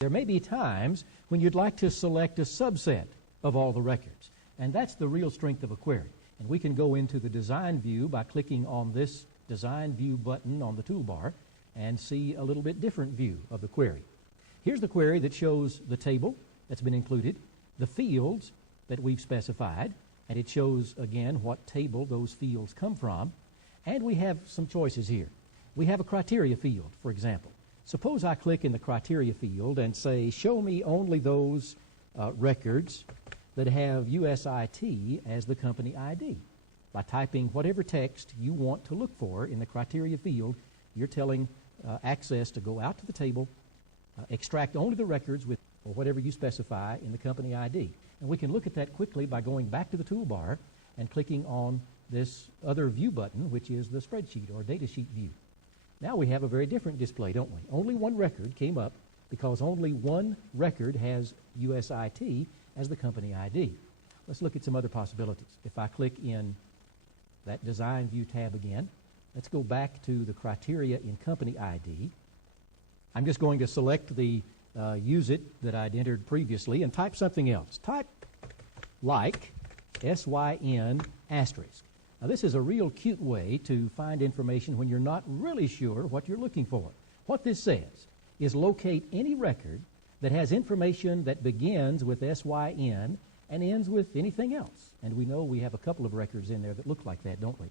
There may be times when you'd like to select a subset of all the records, and that's the real strength of a query. And we can go into the design view by clicking on this design view button on the toolbar and see a little bit different view of the query. Here's the query that shows the table that's been included, the fields that we've specified, and it shows again what table those fields come from. And we have some choices here. We have a criteria field, for example. Suppose I click in the criteria field and say, show me only those records that have USIT as the company ID. By typing whatever text you want to look for in the criteria field, you're telling Access to go out to the table, extract only the records with or whatever you specify in the company ID. And we can look at that quickly by going back to the toolbar and clicking on this other view button, which is the spreadsheet or data sheet view. Now we have a very different display, don't we? Only one record came up because only one record has USIT as the company ID. Let's look at some other possibilities. If I click in that Design View tab again, let's go back to the criteria in company ID. I'm just going to select the use it that I'd entered previously and type something else. Type like SYN asterisk. Now this is a real cute way to find information when you're not really sure what you're looking for. What this says is locate any record that has information that begins with SYN and ends with anything else. And we know we have a couple of records in there that look like that, don't we?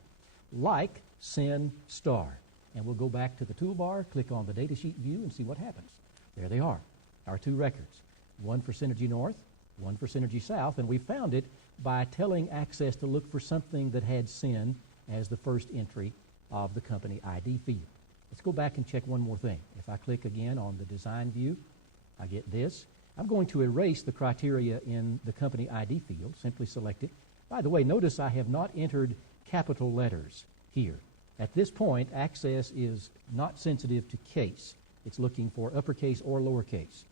Like SYN star. And we'll go back to the toolbar, click on the datasheet view, and see what happens. There they are, our two records. One for Synergy North, one for Synergy South, and we found it by telling Access to look for something that had SYN as the first entry of the company ID field. Let's go back and check one more thing. If I click again on the design view, I get this. I'm going to erase the criteria in the company ID field. Simply select it. By the way, notice I have not entered capital letters here. At this point, Access is not sensitive to case. It's looking for uppercase or lowercase.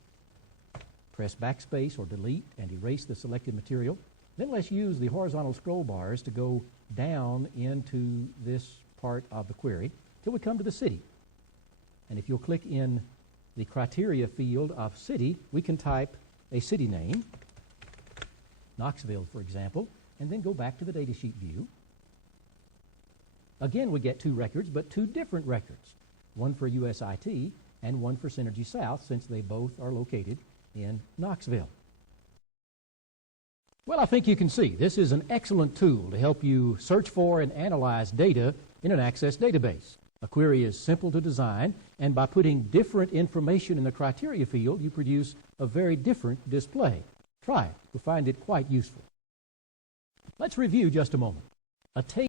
Press backspace or delete and erase the selected material. Then let's use the horizontal scroll bars to go down into this part of the query till we come to the city. And if you'll click in the criteria field of city, we can type a city name, Knoxville, for example, and then go back to the datasheet view. Again, we get two records, but two different records, one for USIT and one for Synergy South, since they both are located in Knoxville. Well, I think you can see this is an excellent tool to help you search for and analyze data in an Access database. A query is simple to design, and by putting different information in the criteria field, you produce a very different display. Try it. You'll find it quite useful. Let's review just a moment. A table